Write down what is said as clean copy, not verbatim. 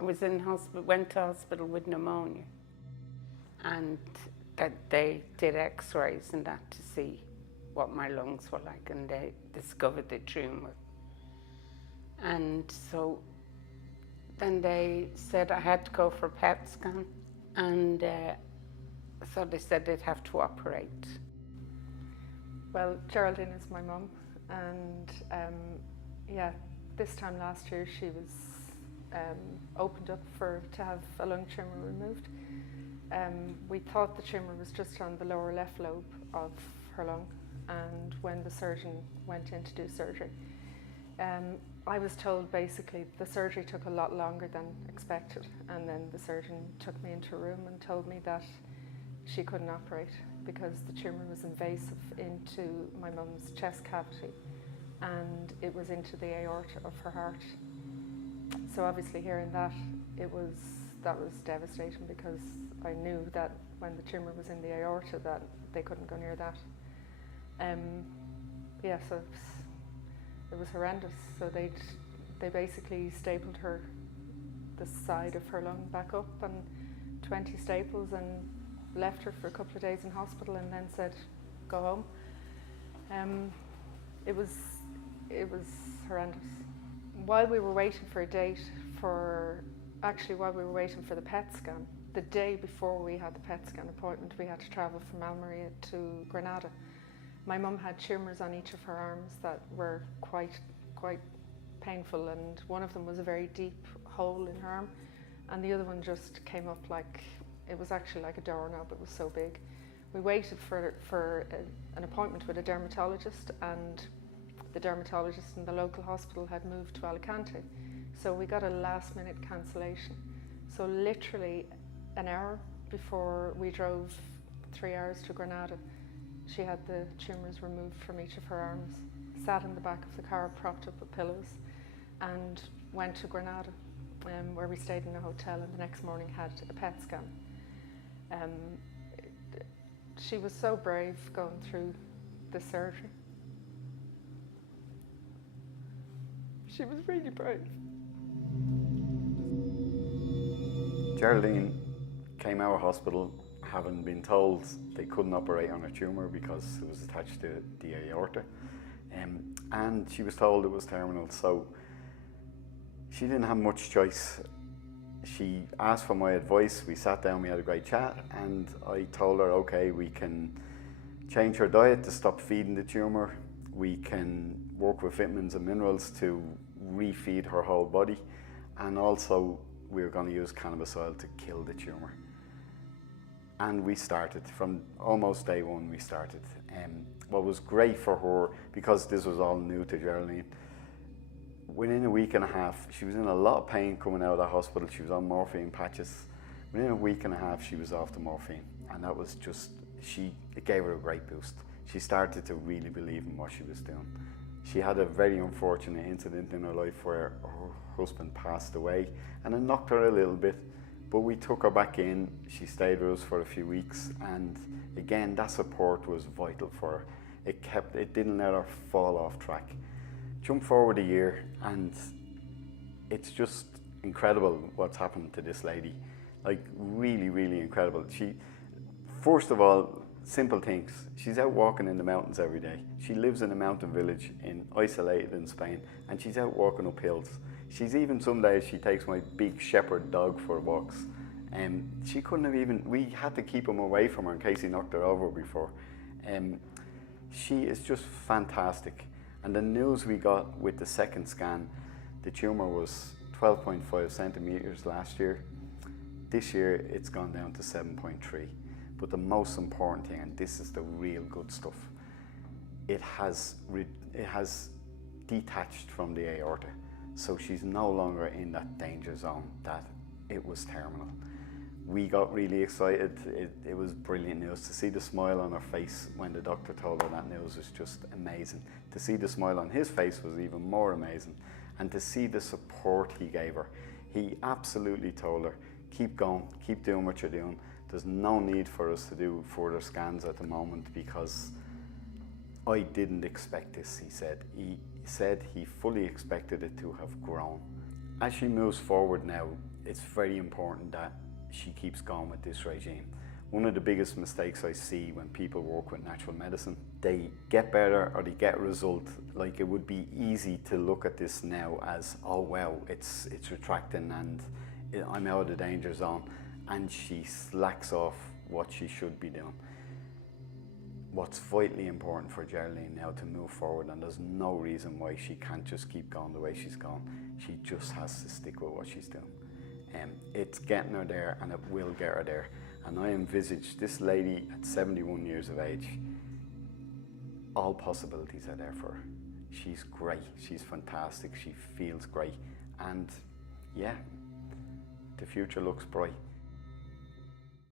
Was in hospital, went to hospital with pneumonia, and that they did x-rays and that to see what my lungs were like, and they discovered the tumour. And so then they said I had to go for a PET scan, and so they said they'd have to operate. Well, Geraldine is my mum, and yeah, this time last year she was opened up to have a lung tumour removed. We thought the tumour was just on the lower left lobe of her lung, and when the surgeon went in to do surgery, I was told basically the surgery took a lot longer than expected, and then the surgeon took me into a room and told me that she couldn't operate because the tumour was invasive into my mum's chest cavity, and it was into the aorta of her heart. So obviously hearing that, that was devastating, because I knew that when the tumour was in the aorta that they couldn't go near that. Yeah, so it was horrendous. So they basically stapled the side of her lung back up, and 20 staples, and left her for a couple of days in hospital, and then said, go home. It was horrendous. While we were waiting for a date while we were waiting for the PET scan, the day before we had the PET scan appointment, we had to travel from Almeria to Granada. My mum had tumours on each of her arms that were quite painful, and one of them was a very deep hole in her arm, and the other one just came up like, it was actually like a doorknob, it was so big. We waited for an appointment with a dermatologist, and the dermatologist in the local hospital had moved to Alicante. So we got a last minute cancellation. So literally an hour before we drove 3 hours to Granada, she had the tumours removed from each of her arms, sat in the back of the car propped up with pillows, and went to Granada, where we stayed in a hotel, and the next morning had a PET scan. She was so brave going through the surgery. She was really brave. Geraldine came out of hospital having been told they couldn't operate on a tumour because it was attached to the aorta, and she was told it was terminal, so she didn't have much choice. She asked for my advice. We sat down, we had a great chat, and I told her, okay, we can change her diet to stop feeding the tumour, we can work with vitamins and minerals to refeed her whole body, and also we were going to use cannabis oil to kill the tumour. And we started, from almost day one we started. What was great for her, because this was all new to Geraldine, within a week and a half, she was in a lot of pain coming out of the hospital. She was on morphine patches. Within a week and a half, she was off the morphine. And that was just, it gave her a great boost. She started to really believe in what she was doing. She had a very unfortunate incident in her life where her husband passed away, and it knocked her a little bit, but we took her back in. She stayed with us for a few weeks, and again, that support was vital for her. It didn't let her fall off track. Jump forward a year, and it's just incredible what's happened to this lady. Like, really, really incredible. First of all, simple things. She's out walking in the mountains every day. She lives in a mountain village isolated in Spain, and she's out walking up hills. She's even, some days she takes my big shepherd dog for walks. She couldn't have even, we had to keep him away from her in case he knocked her over before. She is just fantastic. And the news we got with the second scan, the tumour was 12.5 centimetres last year. This year it's gone down to 7.3. But the most important thing, and this is the real good stuff, it has detached from the aorta. So she's no longer in that danger zone that it was terminal. We got really excited. It was brilliant news. To see the smile on her face when the doctor told her that news was just amazing. To see the smile on his face was even more amazing. And to see the support he gave her. He absolutely told her, keep going, keep doing what you're doing. There's no need for us to do further scans at the moment because I didn't expect this, he said. He said he fully expected it to have grown. as she moves forward now, it's very important that she keeps going with this regime. One of the biggest mistakes I see when people work with natural medicine, they get better or they get a result. Like, it would be easy to look at this now as, oh well, it's retracting and I'm out of the danger zone, and she slacks off what she should be doing. What's vitally important for Geraldine now to move forward, and there's no reason why she can't just keep going the way she's going. She just has to stick with what she's doing. It's getting her there, and it will get her there. And I envisage this lady at 71 years of age, all possibilities are there for her. She's great, she's fantastic, she feels great, and yeah, the future looks bright.